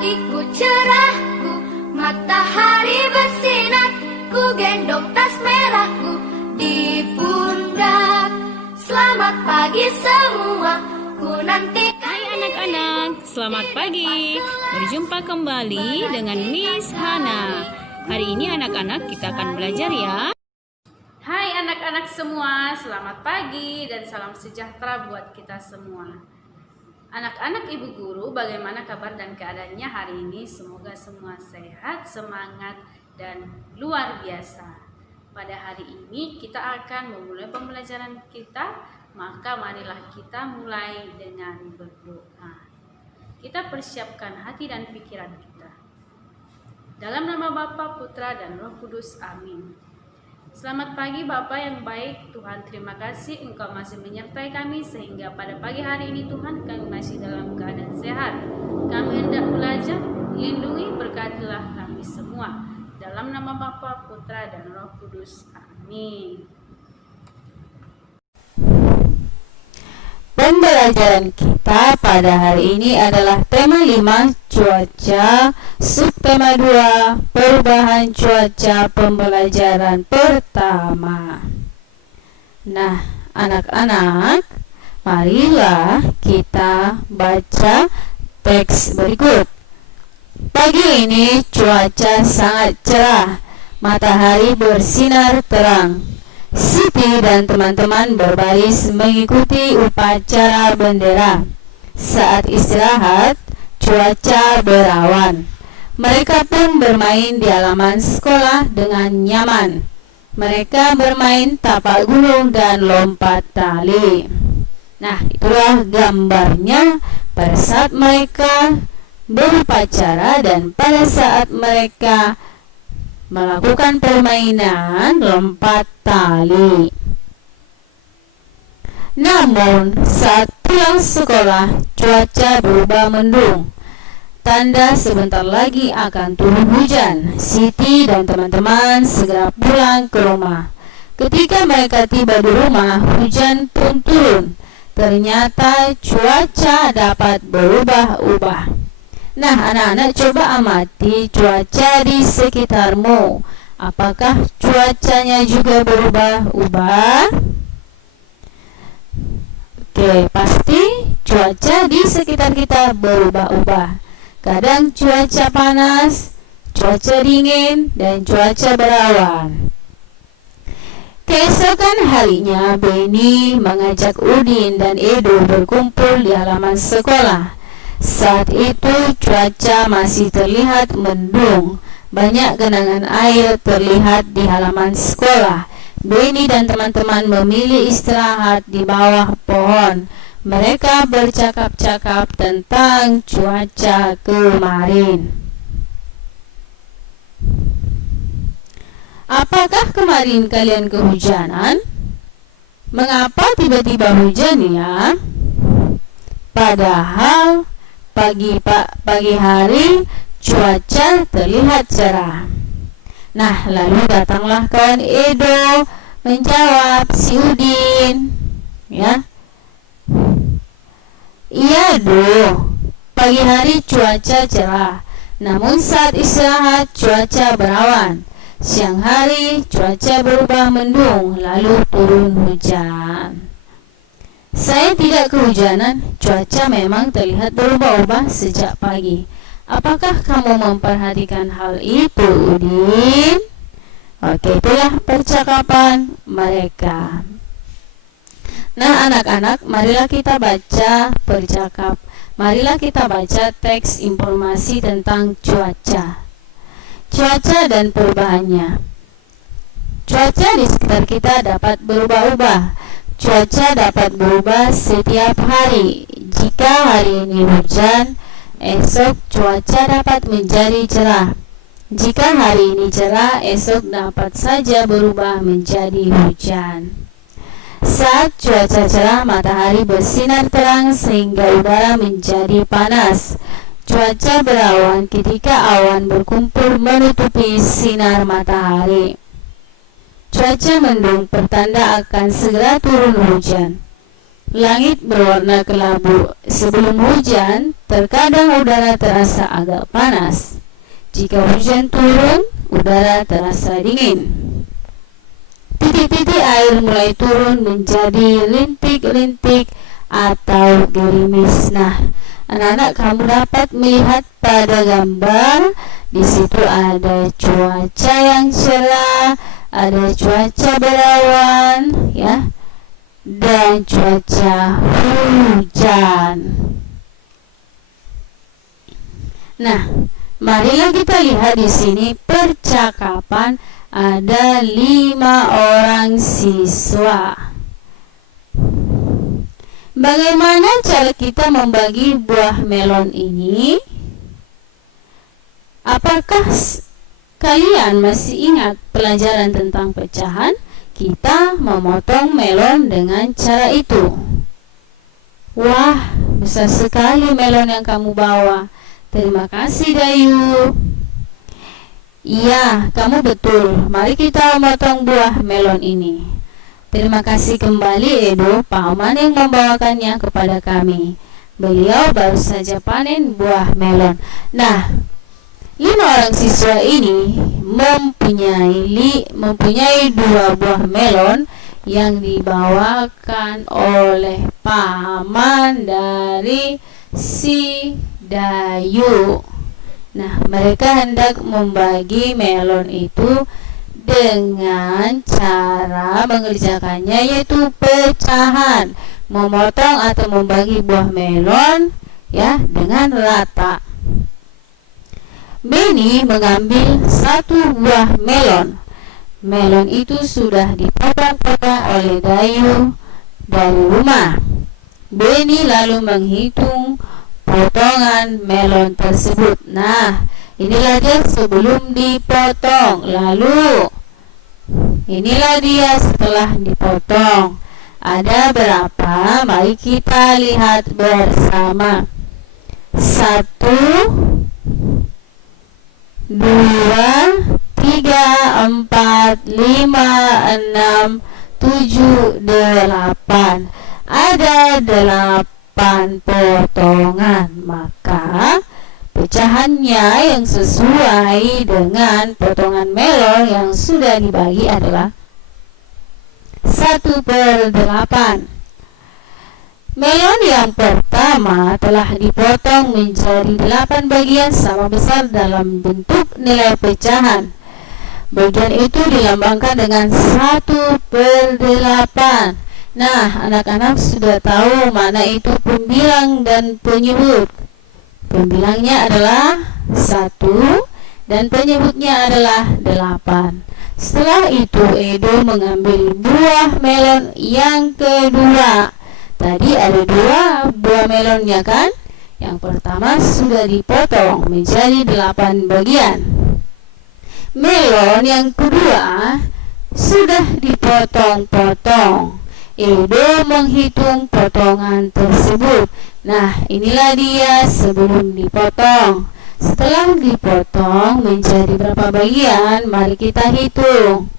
pagiku cerahku, matahari bersinar, ku gendong tas merahku di pundak. Selamat pagi semua, ku nantikan. Hai anak-anak, selamat pagi. Berjumpa kembali dengan Miss Hana. Hari ini anak-anak kita akan belajar ya. Hai anak-anak semua, selamat pagi dan salam sejahtera buat kita semua. Anak-anak ibu guru, bagaimana kabar dan keadaannya hari ini? Semoga semua sehat, semangat, dan luar biasa. Pada hari ini kita akan memulai pembelajaran kita, maka marilah kita mulai dengan berdoa. Kita persiapkan hati dan pikiran kita. Dalam nama Bapa, Putra, dan Roh Kudus, amin. Selamat pagi Bapak yang baik, Tuhan terima kasih Engkau masih menyertai kami sehingga pada pagi hari ini Tuhan kami masih dalam keadaan sehat. Kami hendak belajar, lindungi, berkatilah kami semua. Dalam nama Bapa, Putra, dan Roh Kudus, amin. Pembelajaran kita pada hari ini adalah tema 5 cuaca, subtema 2 perubahan cuaca, pembelajaran pertama. Nah, anak-anak, marilah kita baca teks berikut. Pagi ini cuaca sangat cerah, matahari bersinar terang. Siti dan teman-teman berbaris mengikuti upacara bendera. Saat istirahat, cuaca berawan. Mereka pun bermain di halaman sekolah dengan nyaman. Mereka bermain tapak gunung dan lompat tali. Nah, itulah gambarnya pada saat mereka berupacara dan pada saat mereka melakukan permainan lompat tali. Namun, saat pulang sekolah, cuaca berubah mendung. Tanda sebentar lagi akan turun hujan. Siti dan teman-teman segera pulang ke rumah. Ketika mereka tiba di rumah, hujan pun turun. Ternyata cuaca dapat berubah-ubah. Nah, anak-anak coba amati cuaca di sekitarmu. Apakah cuacanya juga berubah-ubah? Oke, pasti cuaca di sekitar kita berubah-ubah. Kadang cuaca panas, cuaca dingin, dan cuaca berawan. Keesokan harinya, Beni mengajak Udin dan Edo berkumpul di halaman sekolah. Saat itu cuaca masih terlihat mendung. Banyak genangan air terlihat di halaman sekolah. Beni dan teman-teman memilih istirahat di bawah pohon. Mereka bercakap-cakap tentang cuaca kemarin. Apakah kemarin kalian kehujanan? Mengapa tiba-tiba hujan ya? Padahal pagi hari cuaca terlihat cerah. Nah, lalu datanglah kawan Edo menjawab si Udin, ya. Iya, pagi hari cuaca cerah, namun saat istirahat cuaca berawan. Siang hari cuaca berubah mendung, lalu turun hujan. Saya tidak kehujanan, cuaca memang terlihat berubah-ubah sejak pagi. Apakah kamu memperhatikan hal itu, Udin? Oke, itulah percakapan mereka. Nah, anak-anak, marilah kita baca Marilah kita baca teks informasi tentang cuaca. Cuaca dan perubahannya. Cuaca di sekitar kita dapat berubah-ubah. Cuaca dapat berubah setiap hari. Jika hari ini hujan, esok cuaca dapat menjadi cerah. Jika hari ini cerah, esok dapat saja berubah menjadi hujan. Saat cuaca cerah, matahari bersinar terang sehingga udara menjadi panas. Cuaca berawan ketika awan berkumpul menutupi sinar matahari. Cuaca mendung pertanda akan segera turun hujan. Langit berwarna kelabu. Sebelum hujan, terkadang udara terasa agak panas. Jika hujan turun, udara terasa dingin. Titik-titik air mulai turun menjadi rintik-rintik atau gerimis. Nah, anak-anak, kamu dapat melihat pada gambar di situ ada cuaca yang cerah, ada cuaca berawan, ya, dan cuaca hujan. Nah, marilah kita lihat di sini percakapan ada 5 orang siswa. Bagaimana cara kita membagi buah melon ini? Apakah kalian masih ingat pelajaran tentang pecahan? Kita memotong melon dengan cara itu. Wah, besar sekali melon yang kamu bawa. Terima kasih, Dayu. Iya, kamu betul. Mari kita memotong buah melon ini. Terima kasih kembali, Edo, paman yang membawakannya kepada kami. Beliau baru saja panen buah melon. Nah, 5 orang siswa ini mempunyai 2 buah melon yang dibawakan oleh paman dari si Dayu. Nah, mereka hendak membagi melon itu dengan cara mengerjakannya, yaitu pecahan, memotong atau membagi buah melon, ya, dengan rata. Benny mengambil 1 buah melon. Melon itu sudah dipotong-potong oleh Dayu dari rumah. Benny lalu menghitung potongan melon tersebut. Nah, inilah dia sebelum dipotong. Lalu inilah dia setelah dipotong. Ada berapa? Mari kita lihat bersama. 1, 2, 3, 4, 5, 6, 7, 8. Ada 8 potongan. Maka pecahannya yang sesuai dengan potongan melon yang sudah dibagi adalah 1/8. Melon yang pertama telah dipotong menjadi 8 bagian sama besar dalam bentuk nilai pecahan. Bagian itu dilambangkan dengan 1/8. Nah, anak-anak sudah tahu mana itu pembilang dan penyebut. Pembilangnya adalah 1 dan penyebutnya adalah 8. Setelah itu Edo mengambil buah melon yang kedua. Tadi ada 2 buah melonnya kan? Yang pertama sudah dipotong menjadi 8 bagian. Melon yang kedua sudah dipotong-potong. Edo menghitung potongan tersebut. Nah, inilah dia sebelum dipotong. Setelah dipotong menjadi berapa bagian? Mari kita hitung.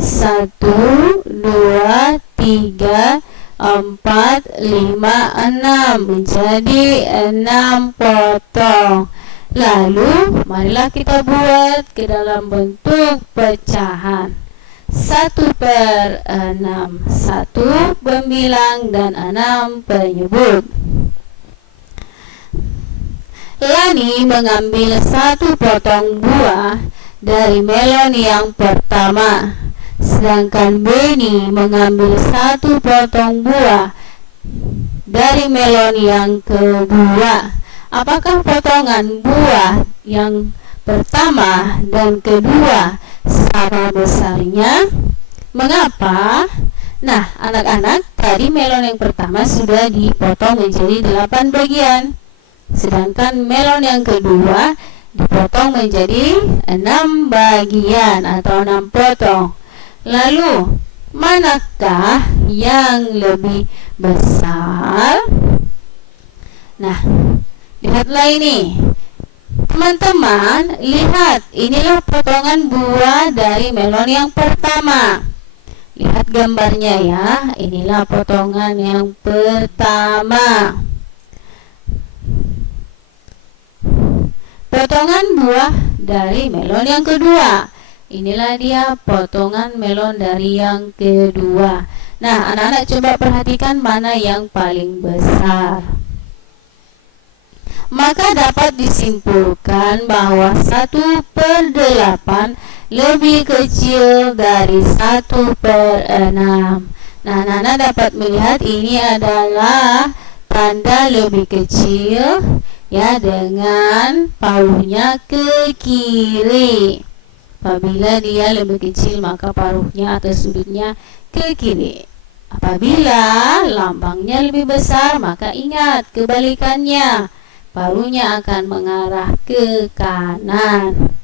1, 2, 3, 4, 5, 6. Menjadi 6 potong. Lalu, marilah kita buat ke dalam bentuk pecahan. 1/6. 1 pembilang dan 6 penyebut. Lani mengambil 1 potong buah dari melon yang pertama, sedangkan Benny mengambil 1 potong buah dari melon yang kedua. Apakah potongan buah yang pertama dan kedua sama besarnya? Mengapa? Nah, anak-anak, tadi melon yang pertama sudah dipotong menjadi 8 bagian, sedangkan melon yang kedua dipotong menjadi 6 bagian atau 6 potong. Lalu, manakah yang lebih besar? Nah, lihatlah ini. Teman-teman, lihat, inilah potongan buah dari melon yang pertama. Lihat gambarnya ya. Inilah potongan yang pertama. Potongan buah dari melon yang kedua. Inilah dia potongan melon dari yang kedua. Nah, anak-anak coba perhatikan mana yang paling besar. Maka dapat disimpulkan bahwa 1/8 lebih kecil dari 1/6. Nah, anak-anak dapat melihat ini adalah tanda lebih kecil ya, dengan paruhnya ke kiri. Apabila dia lebih kecil maka paruhnya atau sudutnya ke kiri. Apabila lambangnya lebih besar maka ingat kebalikannya, paruhnya akan mengarah ke kanan.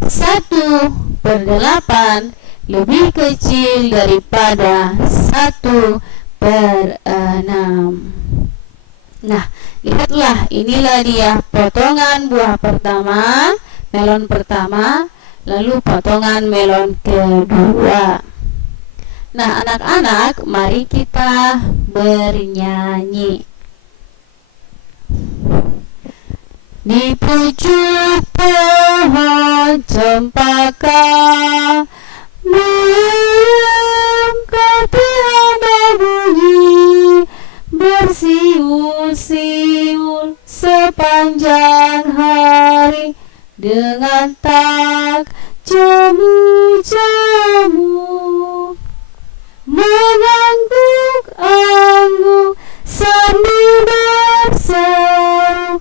1/8 lebih kecil daripada 1/6. Nah, lihatlah, inilah dia potongan buah pertama, melon pertama, lalu potongan melon kedua. Nah, anak-anak, mari kita bernyanyi. Di pucuk pohon cempaka ketiak berbunyi, bersiul-siul sepanjang hari, dengan tak jemu-jemu mengangguk-angguk sambil berseru,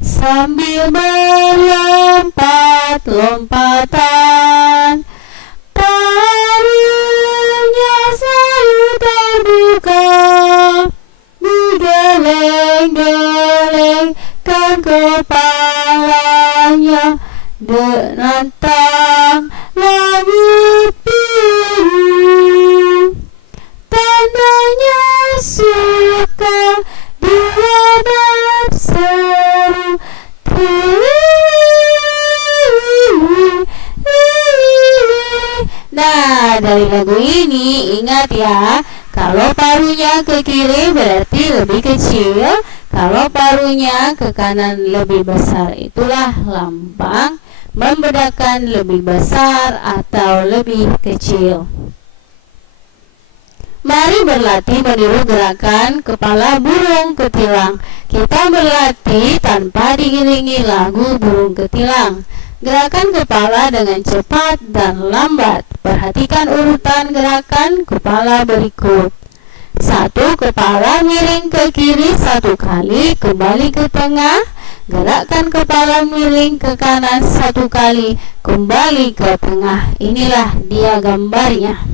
sambil melompat-lompatan. Taringnya selalu terbuka, digeleng-gelengkan kepalanya, menantang langit biru. Tandanya suka dia berseru, nah, dari lagu ini ingat ya, kalau paruhnya ke kiri berarti lebih kecil, kalau paruhnya ke kanan lebih besar. Itulah lambang membedakan lebih besar atau lebih kecil. Mari berlatih meniru gerakan kepala burung ketilang. Kita berlatih tanpa diiringi lagu burung ketilang. Gerakan kepala dengan cepat dan lambat. Perhatikan urutan gerakan kepala berikut. 1. Kepala miring ke kiri 1 kali, kembali ke tengah. Gerakkan kepala miring ke kanan 1 kali, kembali ke tengah. Inilah dia gambarnya.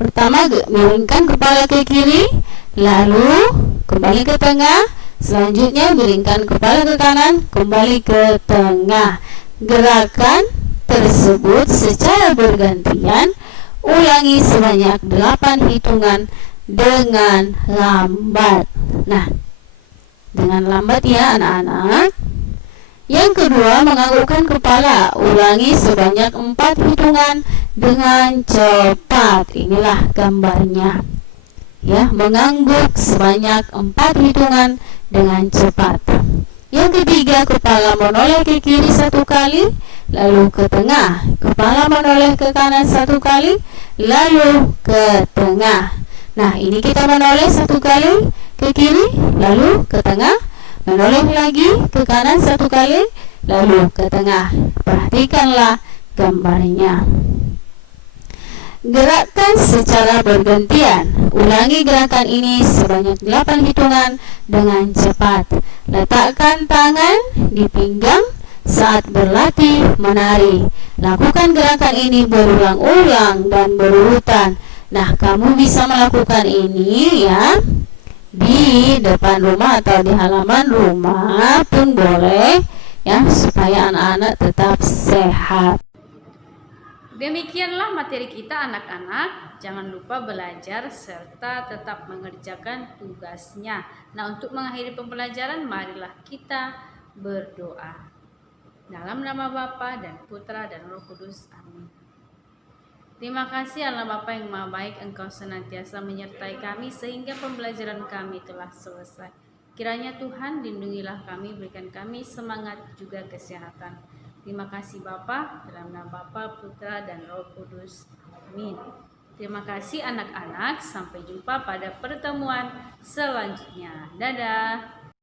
Pertama, miringkan kepala ke kiri, lalu kembali ke tengah. Selanjutnya miringkan kepala ke kanan, kembali ke tengah. Gerakan tersebut secara bergantian. Ulangi sebanyak 8 hitungan dengan lambat. Nah, dengan lambat ya anak-anak. Yang kedua, menganggukkan kepala. Ulangi sebanyak 4 hitungan dengan cepat. Inilah gambarnya. Ya, mengangguk sebanyak 4 hitungan dengan cepat. Yang ketiga, kepala menoleh ke kiri 1 kali, lalu ke tengah. Kepala menoleh ke kanan 1 kali, lalu ke tengah. Nah, ini kita menoleh 1 kali ke kiri, lalu ke tengah. Menoleh lagi ke kanan 1 kali, lalu ke tengah. Perhatikanlah gambarnya. Gerakkan secara bergantian. Ulangi gerakan ini sebanyak 8 hitungan dengan cepat. Letakkan tangan di pinggang saat berlatih menari. Lakukan gerakan ini berulang-ulang dan berurutan. Nah, kamu bisa melakukan ini ya di depan rumah atau di halaman rumah pun boleh ya, supaya anak-anak tetap sehat. Demikianlah materi kita anak-anak. Jangan lupa belajar serta tetap mengerjakan tugasnya. Nah, untuk mengakhiri pembelajaran, marilah kita berdoa. Dalam nama Bapa dan Putra dan Roh Kudus. Amin. Terima kasih Allah Bapa yang Maha Baik, Engkau senantiasa menyertai kami sehingga pembelajaran kami telah selesai. Kiranya Tuhan lindungilah kami, berikan kami semangat juga kesehatan. Terima kasih Bapa, dalam nama Bapa, Putra dan Roh Kudus. Amin. Terima kasih anak-anak, sampai jumpa pada pertemuan selanjutnya. Dadah.